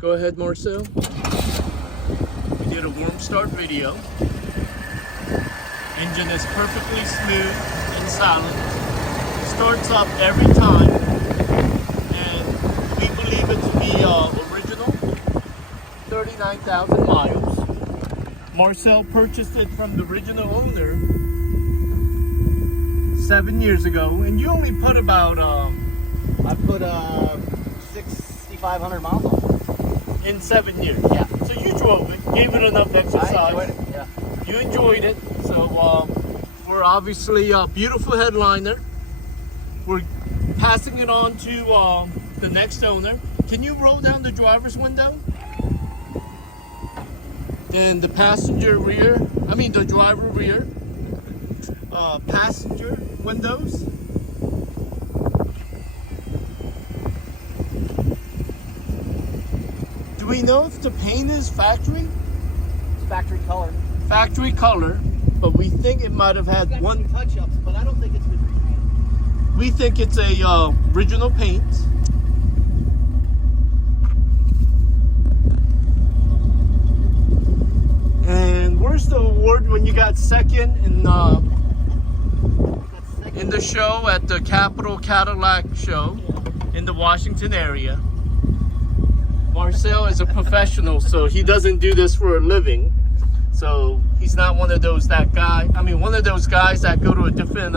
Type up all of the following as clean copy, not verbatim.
Go ahead, Marcel. We did a warm start video. Engine is perfectly smooth and silent. Starts up every time. And we believe it to be original. 39,000 miles. Marcel purchased it from the original owner 7 years ago. And you only put about... I put 6,500 miles on it. In 7 years. Yeah. So you drove it, gave it enough exercise. I enjoyed it, yeah. You enjoyed it. So we're obviously a beautiful headliner. We're passing it on to the next owner. Can you roll down the driver's window? Then the passenger rear, the driver rear, passenger windows. Do we know if the paint is factory? It's factory color. Factory color, but we think it might have had Got one. some touch-ups, but I don't think it's been repainted. We think it's a original paint. And where's the award when you got second in the show at the Capital Cadillac show in the Washington area? Marcel is a professional, so he doesn't do this for a living. So he's not one of those guys that go to a different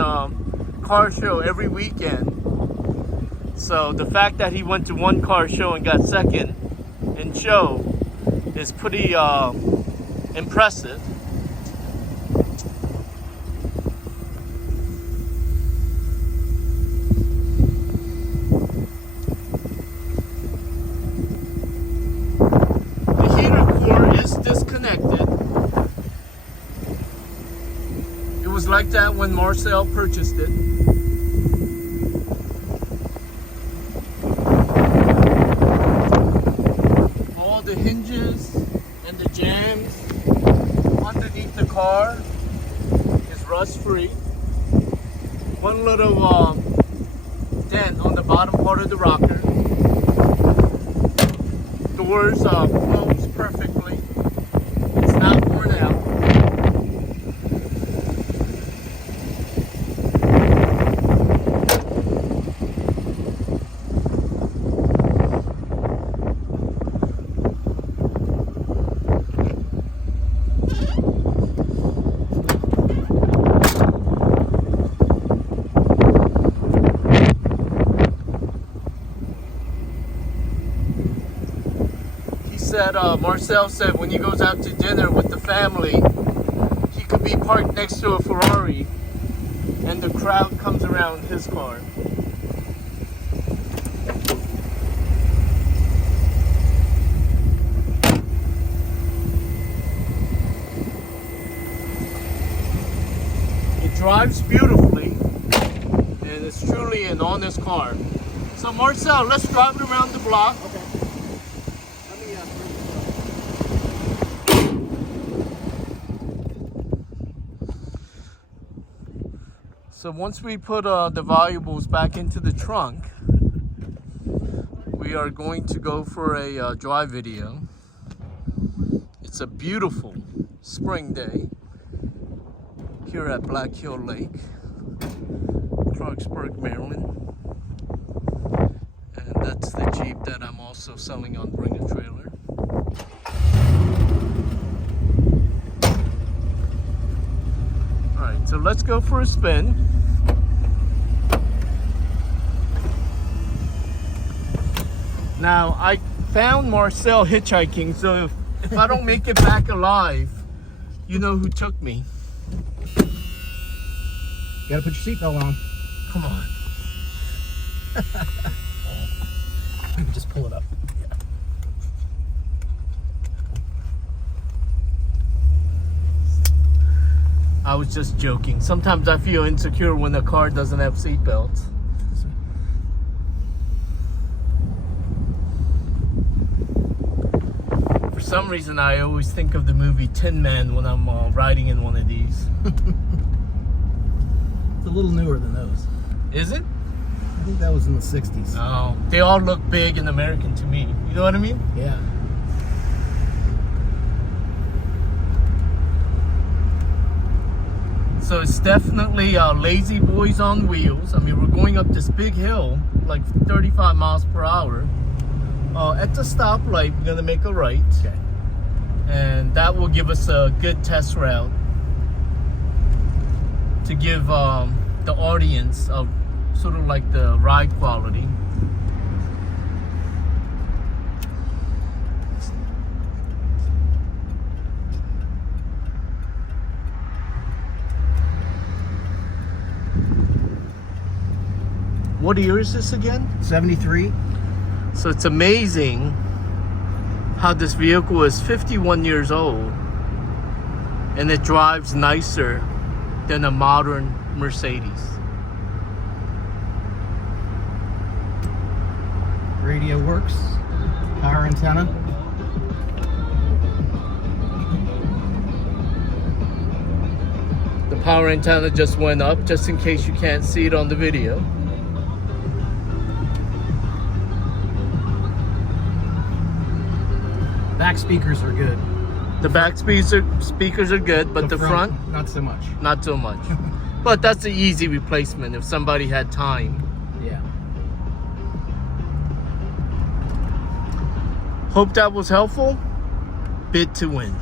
car show every weekend. So the fact that he went to one car show and got second in show is pretty impressive. Disconnected. It was like that when Marcel purchased it. All the hinges and the jams underneath the car is rust free. One little dent on the bottom part of the rocker. Doors close perfectly. It's not worn out. Marcel said when he goes out to dinner with the family, he could be parked next to a Ferrari and the crowd comes around his car. It drives beautifully and it's truly an honest car. So Marcel, let's drive it around the block. Okay. So once we put the valuables back into the trunk, we are going to go for a drive video. It's a beautiful spring day here at Black Hill Lake, Clarksburg, Maryland. And that's the Jeep that I'm also selling on Bring a Trailer. Alright, so let's go for a spin. Now, I found Marcel hitchhiking, so if I don't make it back alive, you know who took me. You gotta put your seatbelt on. Come on. You can just pull it up. Yeah. I was just joking. Sometimes I feel insecure when a car doesn't have seatbelts. For some reason, I always think of the movie Tin Man when I'm riding in one of these. It's a little newer than those. Is it? I think that was in the 60s. Oh, they all look big and American to me. You know what I mean? Yeah. So it's definitely lazy boys on wheels. I mean, we're going up this big hill, like 35 miles per hour. At the stoplight, we're gonna make a right. Okay. And that will give us a good test route to give the audience a sort of like the ride quality. What year is this again? 73. So it's amazing how this vehicle is 51 years old and it drives nicer than a modern Mercedes. Radio works. Power antenna. The power antenna just went up, just in case you can't see it on the video. Back speakers are good. The back speakers are good, but the front, not so much. not so much. But that's an easy replacement if somebody had time. Yeah. Hope that was helpful. Bid to win.